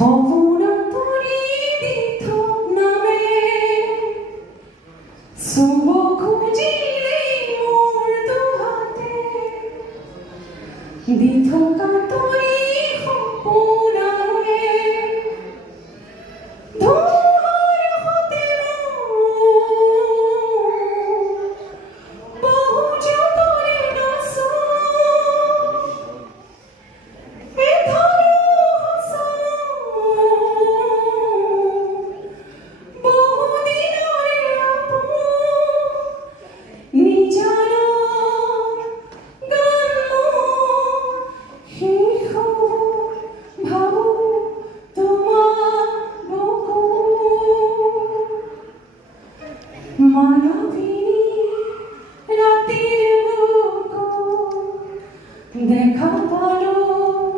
খবর তরি দিথ নামে শুভ খুঁজিলে মোর দুহাতে দিথ কাতরি সপোনারে ধোঁয়ার হতে বহু যতনে নাচ দেখা পালো